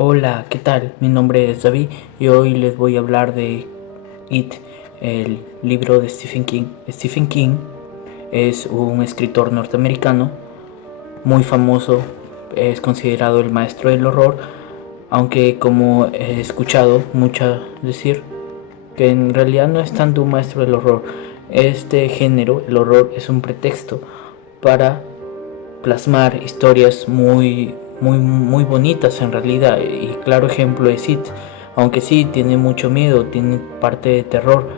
Hola, ¿qué tal? Mi nombre es David y hoy les voy a hablar de It, el libro de Stephen King. Stephen King es un escritor norteamericano muy famoso, es considerado el maestro del horror, aunque como he escuchado muchas decir que en realidad no es tanto un maestro del horror. Este género, el horror, es un pretexto para plasmar historias muy bonitas en realidad, y claro ejemplo es It, aunque sí tiene mucho miedo, tiene parte de terror,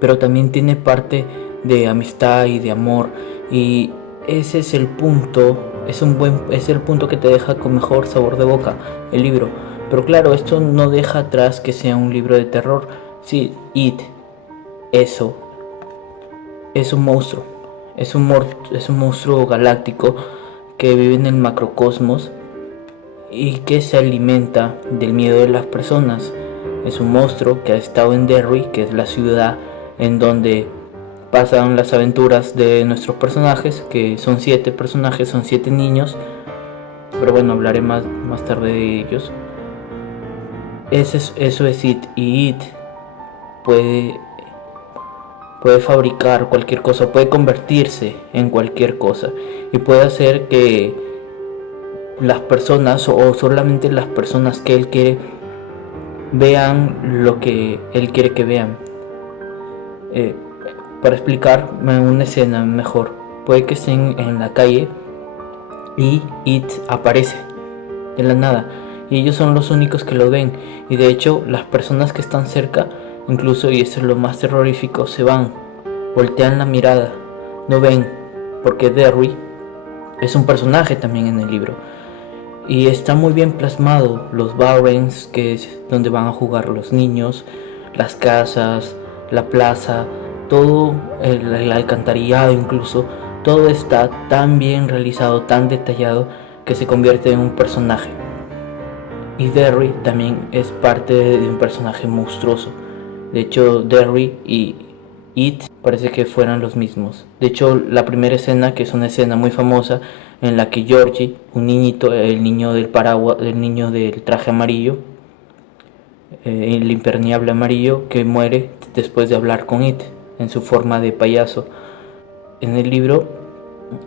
pero también tiene parte de amistad y de amor, y ese es el punto, es el punto que te deja con mejor sabor de boca el libro. Pero claro, esto no deja atrás que sea un libro de terror. Sí, It, eso es un monstruo, es un monstruo galáctico que vive en el macrocosmos y que se alimenta del miedo de las personas. Es un monstruo que ha estado en Derry, que es la ciudad en donde pasan las aventuras de nuestros personajes, que son 7 personajes, son 7 niños, pero bueno, hablaré más tarde de ellos. Eso es It, y It puede fabricar cualquier cosa, puede convertirse en cualquier cosa y puede hacer que las personas o solamente las personas que él quiere vean lo que él quiere que vean. Eh, para explicarme una escena mejor, puede que estén en la calle y It aparece de la nada y ellos son los únicos que lo ven, y de hecho las personas que están cerca, incluso, y eso es lo más terrorífico, se van, voltean la mirada, no ven, porque Derry es un personaje también en el libro y está muy bien plasmado. Los barrens, que es donde van a jugar los niños, las casas, la plaza, todo el alcantarillado, incluso todo está tan bien realizado, tan detallado, que se convierte en un personaje. Y Derry también es parte de un personaje monstruoso. De hecho, Derry y It parece que fueran los mismos. De hecho, la primera escena, que es una escena muy famosa, en la que Georgie, un niñito, el niño del paraguas, el niño del traje amarillo, el impermeable amarillo, que muere después de hablar con It en su forma de payaso. En el libro,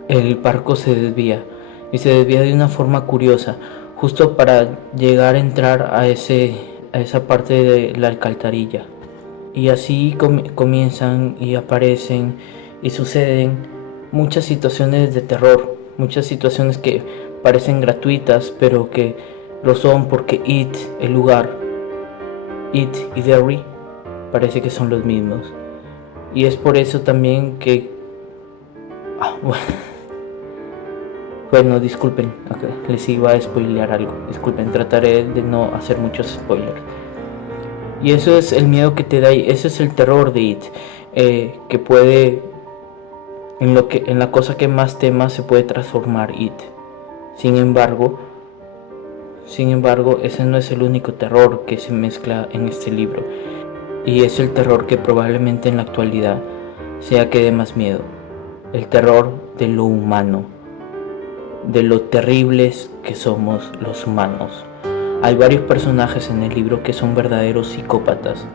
el barco se desvía y se desvía de una forma curiosa, justo para llegar a entrar a esa parte de la alcantarilla. Y así comienzan y aparecen y suceden muchas situaciones de terror, muchas situaciones que parecen gratuitas, pero que lo son porque It, el lugar, It y Derry parece que son los mismos. Y es por eso también que... bueno, disculpen, les iba a spoilear algo. Disculpen, trataré de no hacer muchos spoilers. Y eso es el miedo que te da, y ese es el terror de It, que puede, en la cosa que más temas se puede transformar It. Sin embargo, ese no es el único terror que se mezcla en este libro, y es el terror que probablemente en la actualidad sea que dé más miedo, el terror de lo humano, de lo terribles que somos los humanos. Hay varios personajes en el libro que son verdaderos psicópatas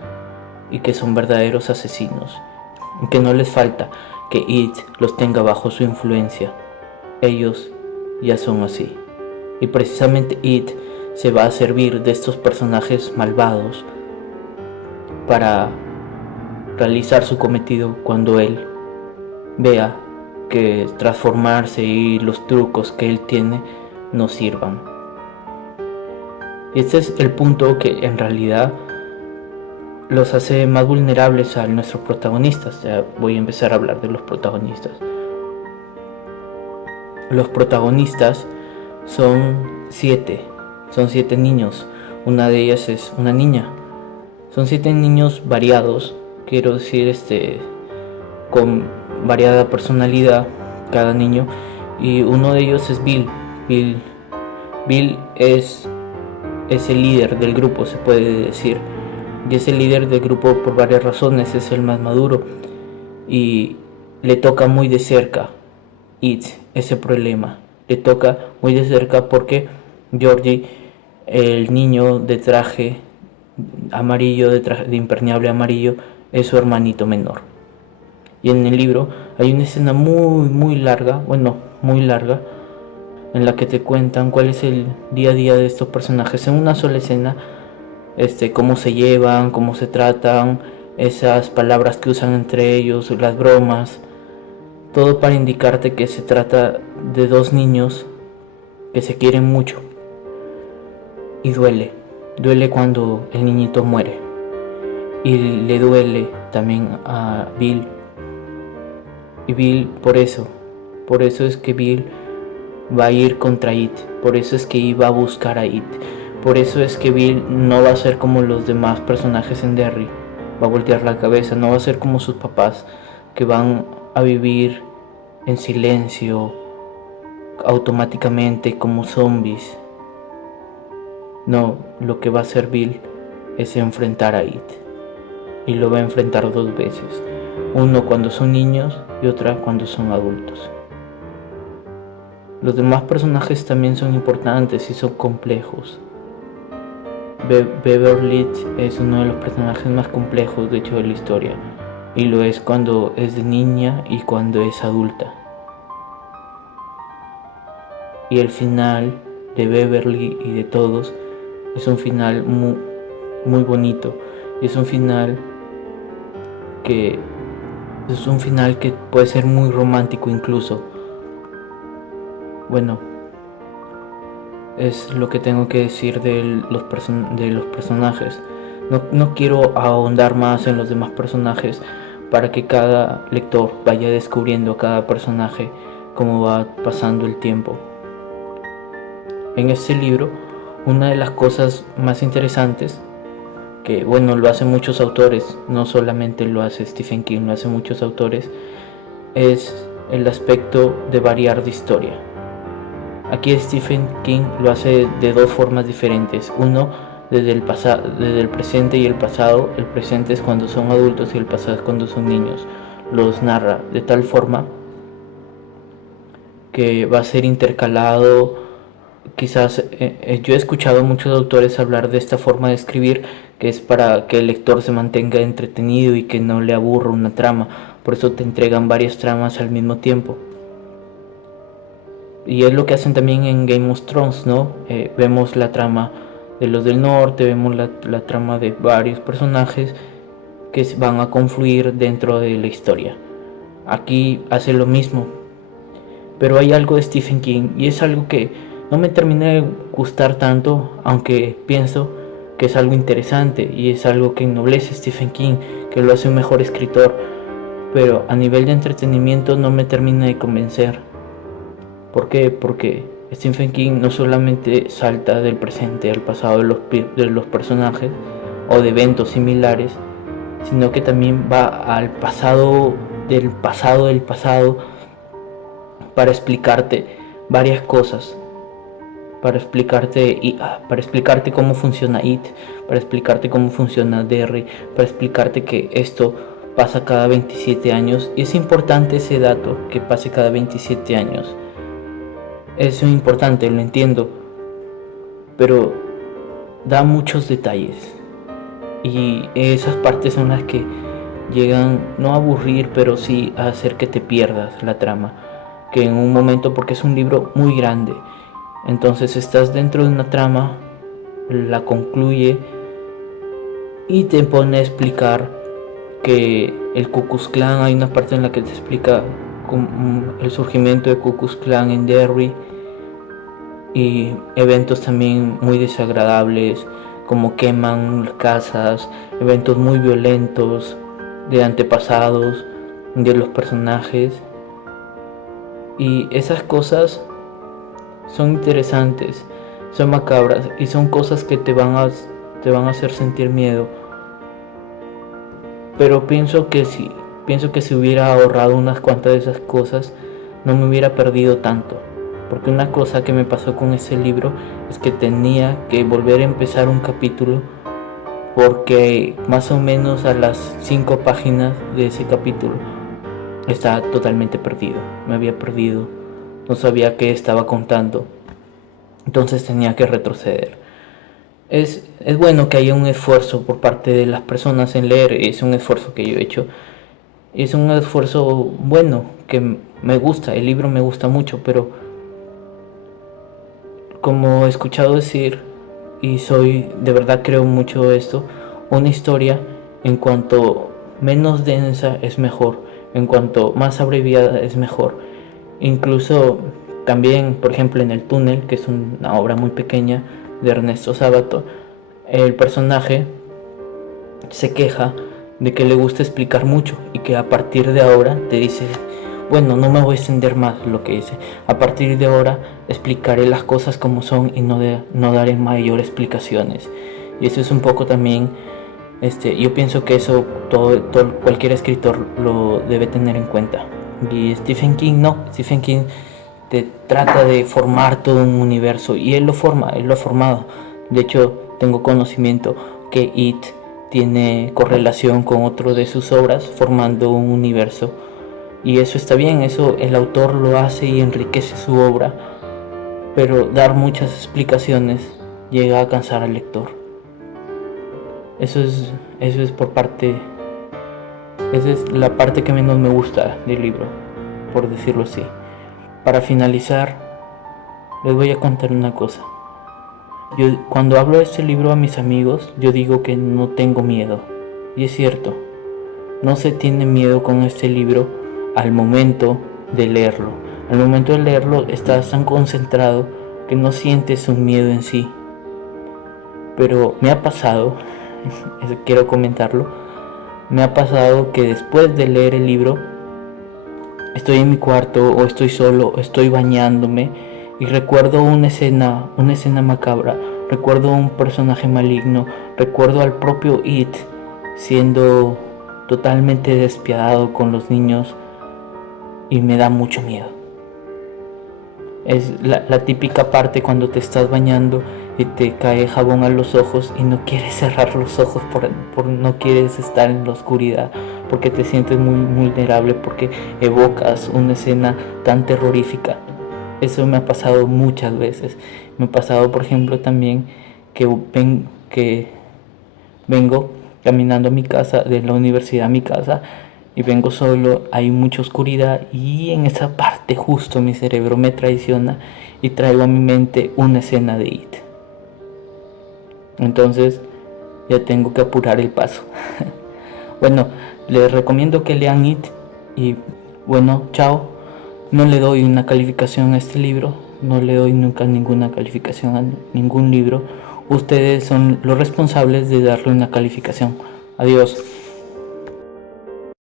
y que son verdaderos asesinos, y que no les falta que It los tenga bajo su influencia. Ellos ya son así, y precisamente It se va a servir de estos personajes malvados para realizar su cometido cuando él vea que transformarse y los trucos que él tiene no sirvan. Y este es el punto que en realidad los hace más vulnerables a nuestros protagonistas. Ya voy a empezar a hablar de los protagonistas. Los protagonistas son 7 niños. Una de ellas es una niña. Son 7 niños variados, quiero decir, con variada personalidad cada niño, y uno de ellos es Bill. Bill es el líder del grupo, se puede decir, y es el líder del grupo por varias razones. Es el más maduro y le toca muy de cerca ese problema, le toca muy de cerca porque Georgie el niño de traje amarillo, de impermeable amarillo, es su hermanito menor. Y en el libro hay una escena muy larga, en la que te cuentan cuál es el día a día de estos personajes en una sola escena, cómo se llevan, cómo se tratan, esas palabras que usan entre ellos, las bromas, todo para indicarte que se trata de dos niños que se quieren mucho. Y duele cuando el niñito muere. Y le duele también a Bill. Y Bill, por eso es que Bill va a ir contra It, por eso es que iba a buscar a It, por eso es que Bill no va a ser como los demás personajes en Derry, va a voltear la cabeza, no va a ser como sus papás que van a vivir en silencio automáticamente como zombies. No, lo que va a hacer Bill es enfrentar a It, y lo va a enfrentar dos veces, uno cuando son niños y otra cuando son adultos. Los demás personajes también son importantes y son complejos. Beverly es uno de los personajes más complejos, de hecho, de la historia, y lo es cuando es de niña y cuando es adulta. Y el final de Beverly y de todos es un final muy bonito, y es un final que puede ser muy romántico incluso. Bueno, es lo que tengo que decir de los personajes. No quiero ahondar más en los demás personajes para que cada lector vaya descubriendo a cada personaje como va pasando el tiempo. En este libro, una de las cosas más interesantes, que bueno, lo hacen muchos autores, no solamente lo hace Stephen King, lo hacen muchos autores, es el aspecto de variar de historia. Aquí Stephen King lo hace de dos formas diferentes. Uno, desde el presente y el pasado. El presente es cuando son adultos y el pasado es cuando son niños. Los narra de tal forma que va a ser intercalado. Quizás yo he escuchado a muchos autores hablar de esta forma de escribir, que es para que el lector se mantenga entretenido y que no le aburra una trama. Por eso te entregan varias tramas al mismo tiempo. Y es lo que hacen también en Game of Thrones, ¿no? Vemos la trama de los del norte, vemos la trama de varios personajes que van a confluir dentro de la historia. Aquí hace lo mismo, pero hay algo de Stephen King y es algo que no me termina de gustar tanto, aunque pienso que es algo interesante y es algo que ennoblece a Stephen King, que lo hace un mejor escritor, pero a nivel de entretenimiento no me termina de convencer. ¿Por qué? Porque Stephen King no solamente salta del presente al pasado de los personajes o de eventos similares, sino que también va al pasado del pasado para explicarte varias cosas, para explicarte cómo funciona It, para explicarte cómo funciona Derry, para explicarte que esto pasa cada 27 años, y es importante ese dato, que pase cada 27 años. Eso es importante, lo entiendo, pero da muchos detalles y esas partes son las que llegan no a aburrir, pero sí a hacer que te pierdas la trama, que en un momento, porque es un libro muy grande, entonces estás dentro de una trama, la concluye y te pone a explicar que el Ku Klux Klan, hay una parte en la que te explica el surgimiento de Ku Klux Klan en Derry y eventos también muy desagradables como queman casas, eventos muy violentos de antepasados de los personajes, y esas cosas son interesantes, son macabras y son cosas que te van a hacer sentir miedo, pero pienso que si hubiera ahorrado unas cuantas de esas cosas no me hubiera perdido tanto, porque una cosa que me pasó con ese libro es que tenía que volver a empezar un capítulo, porque más o menos a las 5 páginas de ese capítulo estaba totalmente perdido, me había perdido, no sabía qué estaba contando, entonces tenía que retroceder. Es bueno que haya un esfuerzo por parte de las personas en leer, es un esfuerzo que yo he hecho, es un esfuerzo bueno, que me gusta, el libro me gusta mucho, pero como he escuchado decir, y soy, de verdad creo mucho esto, una historia en cuanto menos densa es mejor, en cuanto más abreviada es mejor. Incluso también, por ejemplo, en El túnel, que es una obra muy pequeña de Ernesto Sábato, el personaje se queja de que le gusta explicar mucho y que a partir de ahora te dice, bueno, no me voy a extender más lo que dice, a partir de ahora explicaré las cosas como son y no daré mayor explicaciones. Y eso es un poco también, yo pienso que eso cualquier escritor lo debe tener en cuenta. Y Stephen King no, Stephen King te trata de formar todo un universo y él lo ha formado. De hecho, tengo conocimiento que It tiene correlación con otro de sus obras formando un universo, y eso está bien, eso el autor lo hace y enriquece su obra, pero dar muchas explicaciones llega a cansar al lector. Eso es por parte, esa es la parte que menos me gusta del libro, por decirlo así. Para finalizar, les voy a contar una cosa. Yo cuando hablo de este libro a mis amigos, yo digo que no tengo miedo. Y es cierto, no se tiene miedo con este libro al momento de leerlo. Al momento de leerlo estás tan concentrado que no sientes un miedo en sí. Pero me ha pasado, quiero comentarlo, me ha pasado que después de leer el libro, estoy en mi cuarto o estoy solo o estoy bañándome y recuerdo una escena macabra, recuerdo un personaje maligno, recuerdo al propio It siendo totalmente despiadado con los niños y me da mucho miedo. Es la típica parte cuando te estás bañando y te cae jabón a los ojos y no quieres cerrar los ojos no quieres estar en la oscuridad porque te sientes muy vulnerable, porque evocas una escena tan terrorífica. Eso me ha pasado muchas veces. Me ha pasado, por ejemplo, también que vengo caminando a mi casa, de la universidad a mi casa, y vengo solo, hay mucha oscuridad y en esa parte justo mi cerebro me traiciona y traigo a mi mente una escena de It. Entonces ya tengo que apurar el paso. Bueno, les recomiendo que lean It y bueno, chao. No le doy una calificación a este libro, no le doy nunca ninguna calificación a ningún libro. Ustedes son los responsables de darle una calificación. Adiós.